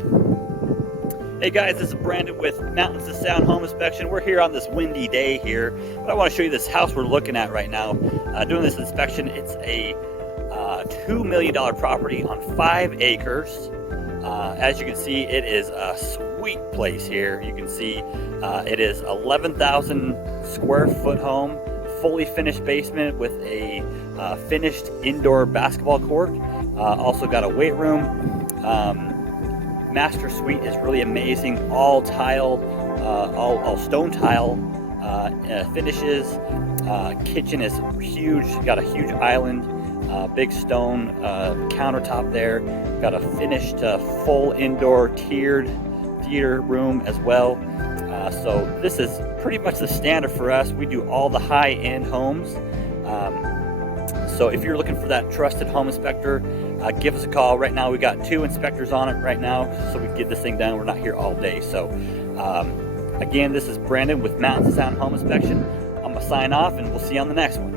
Hey guys, this is Brandon with Mountains of Sound Home Inspection. We're here on this windy day here, but I want to show you this house we're looking at right now. Doing this inspection, it's a $2 million property on 5 acres. As you can see, it is a sweet place here. You can see it is 11,000 square foot home, fully finished basement with a finished indoor basketball court. Also got a weight room. Master suite is really amazing, all tiled, all stone tile finishes. Kitchen is huge, got a huge island, big stone countertop there. Got a finished full indoor tiered theater room as well. So this is pretty much the standard for us. We do all the high-end homes. So if you're looking for that trusted home inspector, give us a call. Right now we got 2 inspectors on it right now, so we can get this thing done. We're not here all day. So again, this is Brandon with Mountains of Sound Home Inspection. I'm gonna sign off and we'll see you on the next one.